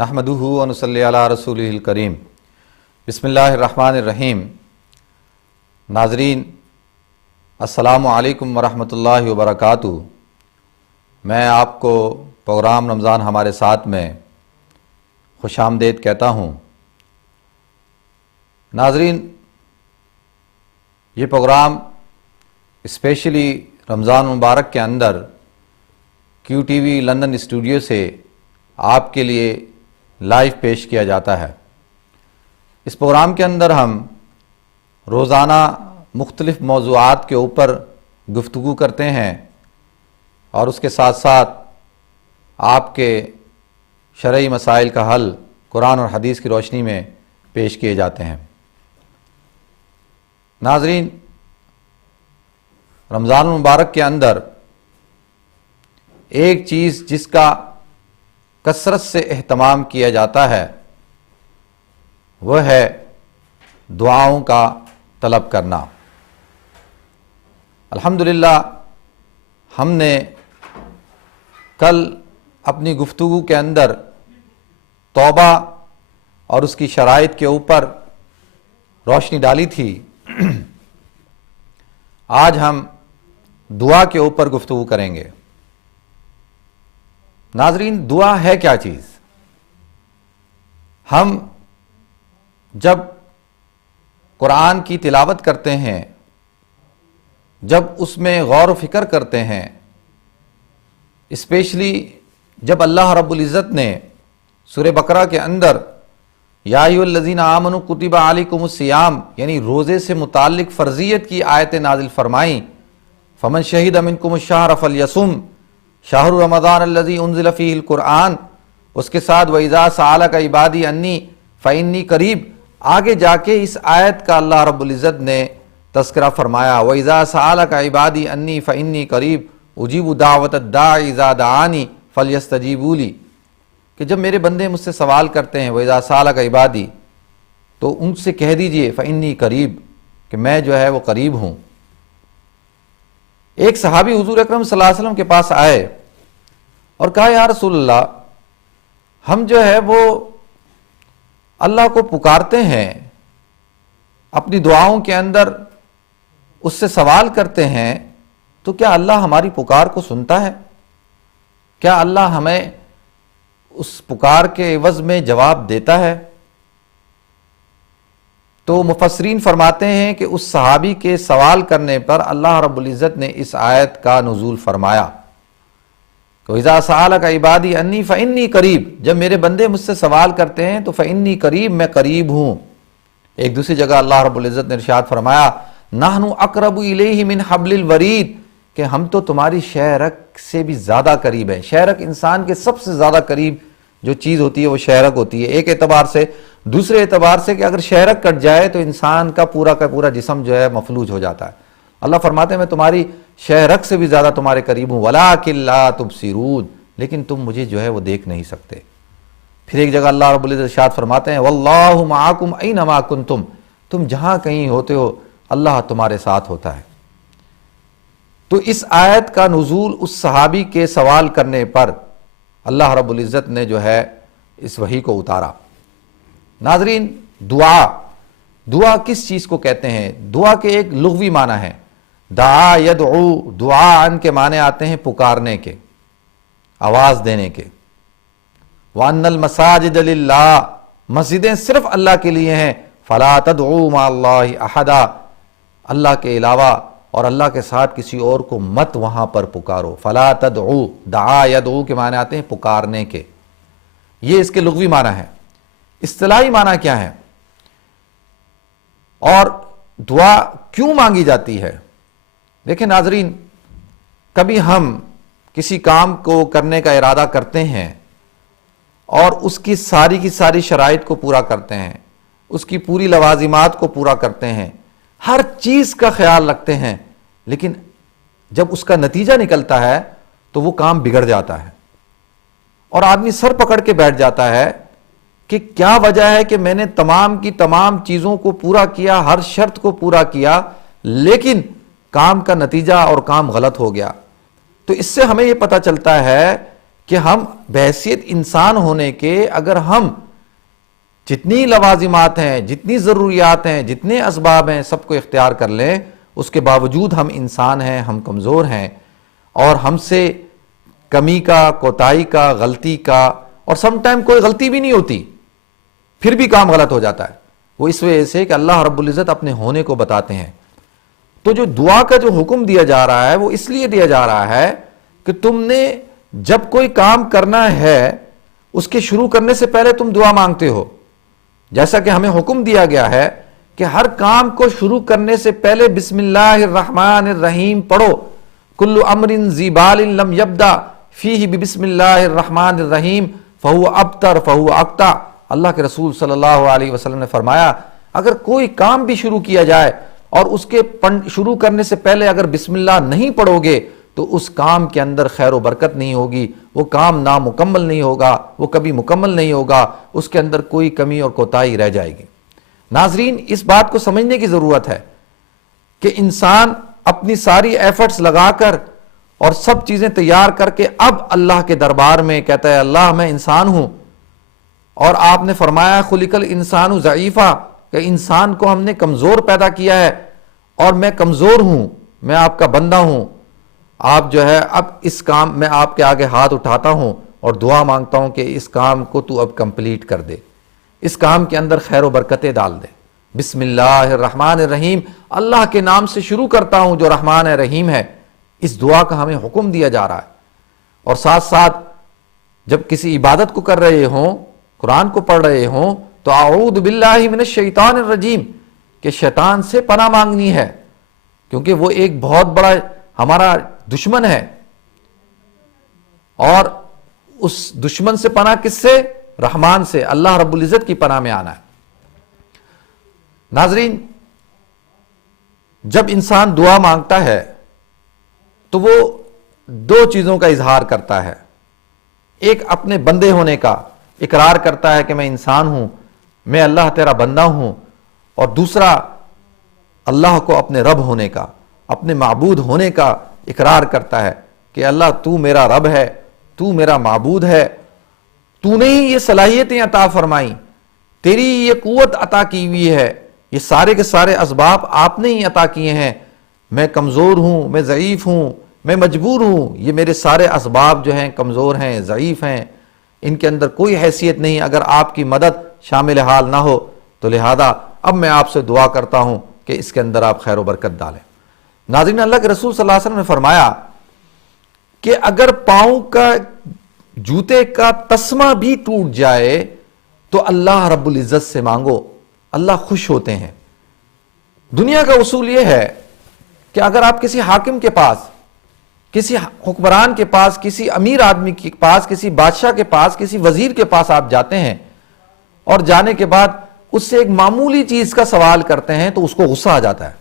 نحمدہ و نصلی علی رسولہ الکریم۔ بسم اللہ الرحمن الرحیم۔ ناظرین السلام علیکم ورحمۃ اللہ وبرکاتہ۔ میں آپ کو پروگرام رمضان ہمارے ساتھ میں خوش آمدید کہتا ہوں۔ ناظرین، یہ پروگرام اسپیشلی رمضان مبارک کے اندر کیو ٹی وی لندن اسٹوڈیو سے آپ کے لیے لائیو پیش کیا جاتا ہے۔ اس پروگرام کے اندر ہم روزانہ مختلف موضوعات کے اوپر گفتگو کرتے ہیں اور اس کے ساتھ ساتھ آپ کے شرعی مسائل کا حل قرآن اور حدیث کی روشنی میں پیش کیے جاتے ہیں۔ ناظرین، رمضان المبارک کے اندر ایک چیز جس کا کثرت سے اہتمام کیا جاتا ہے وہ ہے دعاؤں کا طلب کرنا۔ الحمدللہ ہم نے کل اپنی گفتگو کے اندر توبہ اور اس کی شرائط کے اوپر روشنی ڈالی تھی۔ آج ہم دعا کے اوپر گفتگو کریں گے۔ ناظرین، دعا ہے کیا چیز؟ ہم جب قرآن کی تلاوت کرتے ہیں، جب اس میں غور و فکر کرتے ہیں، اسپیشلی جب اللہ رب العزت نے سورہ بقرہ کے اندر یا ایھا الذین آمنوا کتب علیکم الصیام یعنی روزے سے متعلق فرضیت کی آیتیں نازل فرمائیں، فمن شہد منکم الشہر فلیصم شہر رمضان الذی انزل فیہ القرآن، اس کے ساتھ وَإِذَا سَأَلَكَ عِبَادِي عَنِّی فَإِنِّی قریب، آگے جا کے اس آیت کا اللہ رب العزت نے تذکرہ فرمایا، وَإِذَا سَأَلَكَ عِبَادِي عَنِّی فَإِنِّی قریب اُجِیبُ دعوۃ الداعِ اذا دعانی فلیستجیبوا لی، کہ جب میرے بندے مجھ سے سوال کرتے ہیں وَإِذَا سَأَلَكَ عِبَادِی، تو ان سے کہہ دیجئے فَإِنِّی قریب، کہ میں جو ہے وہ قریب ہوں۔ ایک صحابی حضور اکرم صلی اللہ علیہ وسلم کے پاس آئے اور کہا یا رسول اللہ، ہم جو ہے وہ اللہ کو پکارتے ہیں، اپنی دعاؤں کے اندر اس سے سوال کرتے ہیں، تو کیا اللہ ہماری پکار کو سنتا ہے؟ کیا اللہ ہمیں اس پکار کے عوض میں جواب دیتا ہے؟ تو مفسرین فرماتے ہیں کہ اس صحابی کے سوال کرنے پر اللہ رب العزت نے اس آیت کا نزول فرمایا کہ اذا سألک عبادی انی فانی قریب، جب میرے بندے مجھ سے سوال کرتے ہیں تو فانی قریب، میں قریب ہوں۔ ایک دوسری جگہ اللہ رب العزت نے ارشاد فرمایا نحن اقرب الیہ من حبل الورید، کہ ہم تو تمہاری شہ رگ سے بھی زیادہ قریب ہیں۔ شہ رگ انسان کے سب سے زیادہ قریب جو چیز ہوتی ہے وہ شہ رگ ہوتی ہے، ایک اعتبار سے۔ دوسرے اعتبار سے کہ اگر شہ رگ کٹ جائے تو انسان کا پورا جسم جو ہے مفلوج ہو جاتا ہے۔ اللہ فرماتے ہیں میں تمہاری شہ رگ سے بھی زیادہ تمہارے قریب ہوں، وَلَٰكِن لَا تُبْصِرُونَ، لیکن تم مجھے جو ہے وہ دیکھ نہیں سکتے۔ پھر ایک جگہ اللہ رب العزت ارشاد فرماتے ہیں وَاللَّهُ مَعَكُمْ أَيْنَمَا كُنْتُمْ، تم جہاں کہیں ہوتے ہو اللہ تمہارے ساتھ ہوتا ہے۔ تو اس آیت کا نزول اس صحابی کے سوال کرنے پر اللہ رب العزت نے جو ہے اس وحی کو اتارا۔ ناظرین، دعا کس چیز کو کہتے ہیں؟ دعا کے ایک لغوی معنی ہے، دعا یدعو، دعاء کے معنی آتے ہیں پکارنے کے، آواز دینے کے۔ وَأَنَّ الْمَسَاجِدَ لِلَّهِ، مسجدیں صرف اللہ کے لیے ہیں، فَلَا تَدْعُوا مَعَ اللَّهِ أَحَدًا، اللہ کے علاوہ اور اللہ کے ساتھ کسی اور کو مت وہاں پر پکارو۔ فَلَا تَدْعُوا، دعا یدعو کے معنی آتے ہیں پکارنے کے، یہ اس کے لغوی معنی ہے۔ اصطلاحی معنی کیا ہے اور دعا کیوں مانگی جاتی ہے؟ دیکھیں ناظرین، کبھی ہم کسی کام کو کرنے کا ارادہ کرتے ہیں اور اس کی ساری شرائط کو پورا کرتے ہیں، اس کی پوری لوازمات کو پورا کرتے ہیں، ہر چیز کا خیال رکھتے ہیں، لیکن جب اس کا نتیجہ نکلتا ہے تو وہ کام بگڑ جاتا ہے اور آدمی سر پکڑ کے بیٹھ جاتا ہے کہ کیا وجہ ہے کہ میں نے تمام کی تمام چیزوں کو پورا کیا، ہر شرط کو پورا کیا، لیکن کام کا نتیجہ اور کام غلط ہو گیا۔ تو اس سے ہمیں یہ پتہ چلتا ہے کہ ہم بحیثیت انسان ہونے کے اگر ہم جتنی لوازمات ہیں، جتنی ضروریات ہیں، جتنے اسباب ہیں، سب کو اختیار کر لیں، اس کے باوجود ہم انسان ہیں، ہم کمزور ہیں، اور ہم سے کمی کا، کوتاہی کا، غلطی کا، اور سم ٹائم کوئی غلطی بھی نہیں ہوتی پھر بھی کام غلط ہو جاتا ہے، وہ اس وجہ سے کہ اللہ رب العزت اپنے ہونے کو بتاتے ہیں۔ تو جو دعا کا جو حکم دیا جا رہا ہے وہ اس لیے دیا جا رہا ہے کہ تم نے جب کوئی کام کرنا ہے اس کے شروع کرنے سے پہلے تم دعا مانگتے ہو، جیسا کہ ہمیں حکم دیا گیا ہے کہ ہر کام کو شروع کرنے سے پہلے بسم اللہ الرحمن الرحیم پڑھو، کل امر ذی بال لم یبدا فیہ بسم اللہ الرحمن الرحیم فہو ابتر فہو اقطع۔ اللہ کے رسول صلی اللہ علیہ وسلم نے فرمایا اگر کوئی کام بھی شروع کیا جائے اور اس کے شروع کرنے سے پہلے اگر بسم اللہ نہیں پڑھو گے تو اس کام کے اندر خیر و برکت نہیں ہوگی، وہ کام نامکمل نہیں ہوگا، وہ کبھی مکمل نہیں ہوگا، اس کے اندر کوئی کمی اور کوتاہی رہ جائے گی۔ ناظرین، اس بات کو سمجھنے کی ضرورت ہے کہ انسان اپنی ساری ایفرٹس لگا کر اور سب چیزیں تیار کر کے اب اللہ کے دربار میں کہتا ہے اللہ میں انسان ہوں، اور آپ نے فرمایا خلق الانسان ضعیفا کہ انسان کو ہم نے کمزور پیدا کیا ہے اور میں کمزور ہوں، میں آپ کا بندہ ہوں، آپ جو ہے اب اس کام میں آپ کے آگے ہاتھ اٹھاتا ہوں اور دعا مانگتا ہوں کہ اس کام کو تو اب کمپلیٹ کر دے، اس کام کے اندر خیر و برکتیں ڈال دے۔ بسم اللہ الرحمن الرحیم، اللہ کے نام سے شروع کرتا ہوں جو رحمان رحیم ہے۔ اس دعا کا ہمیں حکم دیا جا رہا ہے، اور ساتھ ساتھ جب کسی عبادت کو کر رہے ہوں، قرآن کو پڑھ رہے ہوں تو اعوذ باللہ من الشیطان الرجیم کہ شیطان سے پناہ مانگنی ہے، کیونکہ وہ ایک بہت بڑا ہمارا دشمن ہے، اور اس دشمن سے پناہ کس سے؟ رحمان سے، اللہ رب العزت کی پناہ میں آنا ہے۔ ناظرین، جب انسان دعا مانگتا ہے تو وہ دو چیزوں کا اظہار کرتا ہے، ایک اپنے بندے ہونے کا اقرار کرتا ہے کہ میں انسان ہوں، میں اللہ تیرا بندہ ہوں، اور دوسرا اللہ کو اپنے رب ہونے کا، اپنے معبود ہونے کا اقرار کرتا ہے کہ اللہ تو میرا رب ہے، تو میرا معبود ہے، تو نے ہی یہ صلاحیتیں عطا فرمائیں، تیری یہ قوت عطا کی ہوئی ہے، یہ سارے کے سارے اسباب آپ نے ہی عطا کیے ہیں، میں کمزور ہوں، میں ضعیف ہوں، میں مجبور ہوں، یہ میرے سارے اسباب جو ہیں کمزور ہیں، ضعیف ہیں، ان کے اندر کوئی حیثیت نہیں اگر آپ کی مدد شامل حال نہ ہو، تو لہذا اب میں آپ سے دعا کرتا ہوں کہ اس کے اندر آپ خیر و برکت ڈالیں۔ ناظرین، اللہ کے رسول صلی اللہ علیہ وسلم نے فرمایا کہ اگر پاؤں کا جوتے کا تسمہ بھی ٹوٹ جائے تو اللہ رب العزت سے مانگو، اللہ خوش ہوتے ہیں۔ دنیا کا اصول یہ ہے کہ اگر آپ کسی حاکم کے پاس، کسی حکمران کے پاس، کسی امیر آدمی کے پاس، کسی بادشاہ کے پاس، کسی وزیر کے پاس آپ جاتے ہیں اور جانے کے بعد اس سے ایک معمولی چیز کا سوال کرتے ہیں تو اس کو غصہ آ جاتا ہے،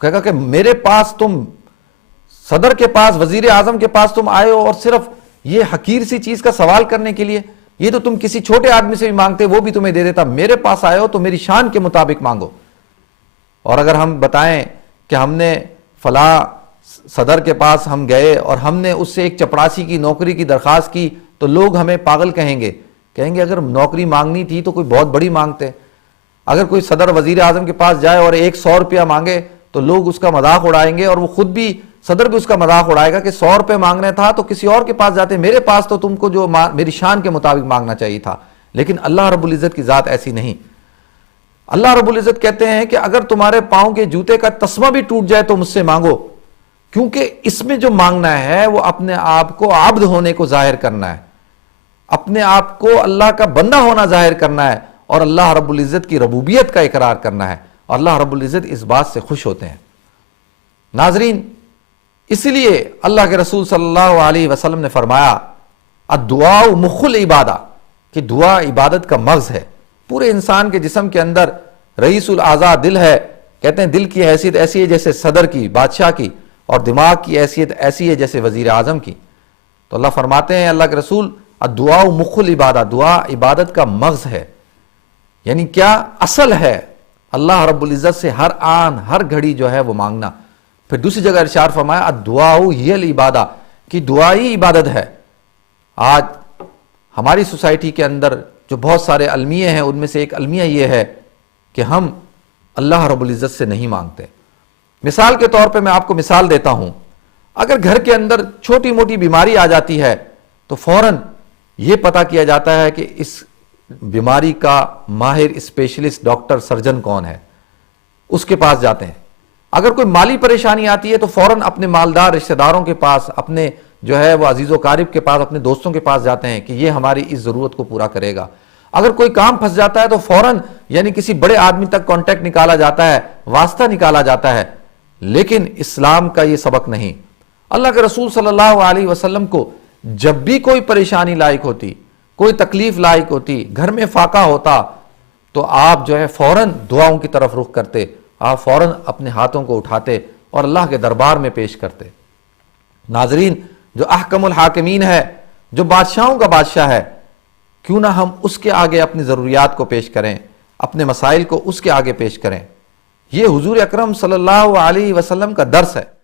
کہے گا کہ میرے پاس تم، صدر کے پاس، وزیر اعظم کے پاس تم آئے ہو اور صرف یہ حقیر سی چیز کا سوال کرنے کے لیے، یہ تو تم کسی چھوٹے آدمی سے بھی مانگتے وہ بھی تمہیں دے دیتا، میرے پاس آئے ہو تو میری شان کے مطابق مانگو۔ اور اگر ہم بتائیں کہ ہم نے فلاں صدر کے پاس ہم گئے اور ہم نے اس سے ایک چپڑاسی کی نوکری کی درخواست کی تو لوگ ہمیں پاگل کہیں گے اگر نوکری مانگنی تھی تو کوئی بہت بڑی مانگتے۔ اگر کوئی صدر وزیر اعظم کے پاس جائے اور 100 روپیہ مانگے تو لوگ اس کا مذاق اڑائیں گے، اور وہ خود بھی، صدر بھی اس کا مذاق اڑائے گا کہ 100 روپے مانگنا تھا تو کسی اور کے پاس جاتے، میرے پاس تو تم کو جو میری شان کے مطابق مانگنا چاہیے تھا۔ لیکن اللہ رب العزت کی ذات ایسی نہیں۔ اللہ رب العزت کہتے ہیں کہ اگر تمہارے پاؤں کے جوتے کا تسمہ بھی ٹوٹ جائے تو مجھ سے مانگو، کیونکہ اس میں جو مانگنا ہے وہ اپنے آپ کو عبد ہونے کو ظاہر کرنا ہے، اپنے آپ کو اللہ کا بندہ ہونا ظاہر کرنا ہے، اور اللہ رب العزت کی ربوبیت کا اقرار کرنا ہے، اور اللہ رب العزت اس بات سے خوش ہوتے ہیں۔ ناظرین، اس لیے اللہ کے رسول صلی اللہ علیہ وسلم نے فرمایا الدعاء مخ العبادہ، کہ دعا عبادت کا مغز ہے۔ پورے انسان کے جسم کے اندر رئیس الاعضاء دل ہے، کہتے ہیں دل کی حیثیت ایسی ہے جیسے صدر کی، بادشاہ کی، اور دماغ کی حیثیت ایسی ہے جیسے وزیر اعظم کی۔ تو اللہ فرماتے ہیں، اللہ کے رسول الدعاء مخ العبادہ، دعا عبادت کا مغز ہے، یعنی کیا؟ اصل ہے اللہ رب العزت سے ہر آن ہر گھڑی جو ہے وہ مانگنا۔ پھر دوسری جگہ ارشاد فرمایا الدعاء ہی العبادہ، کہ دعا ہی عبادت ہے۔ آج ہماری سوسائٹی کے اندر جو بہت سارے المیے ہیں، ان میں سے ایک المیہ یہ ہے کہ ہم اللہ رب العزت سے نہیں مانگتے۔ مثال کے طور پہ میں آپ کو مثال دیتا ہوں، اگر گھر کے اندر چھوٹی موٹی بیماری آ جاتی ہے تو فوراً یہ پتہ کیا جاتا ہے کہ اس بیماری کا ماہر اسپیشلسٹ ڈاکٹر سرجن کون ہے، اس کے پاس جاتے ہیں۔ اگر کوئی مالی پریشانی آتی ہے تو فوراً اپنے مالدار رشتہ داروں کے پاس، اپنے جو ہے وہ عزیز و قارب کے پاس، اپنے دوستوں کے پاس جاتے ہیں کہ یہ ہماری اس ضرورت کو پورا کرے گا۔ اگر کوئی کام پھنس جاتا ہے تو فوراً یعنی کسی بڑے آدمی تک کانٹیکٹ نکالا جاتا ہے، واسطہ نکالا جاتا ہے۔ لیکن اسلام کا یہ سبق نہیں۔ اللہ کے رسول صلی اللہ علیہ وسلم کو جب بھی کوئی پریشانی لاحق ہوتی، کوئی تکلیف لاحق ہوتی، گھر میں فاقہ ہوتا، تو آپ جو ہے فوراً دعاؤں کی طرف رخ کرتے، آپ فوراً اپنے ہاتھوں کو اٹھاتے اور اللہ کے دربار میں پیش کرتے۔ ناظرین، جو احکم الحاکمین ہے، جو بادشاہوں کا بادشاہ ہے، کیوں نہ ہم اس کے آگے اپنی ضروریات کو پیش کریں، اپنے مسائل کو اس کے آگے پیش کریں۔ یہ حضور اکرم صلی اللہ علیہ وسلم کا درس ہے۔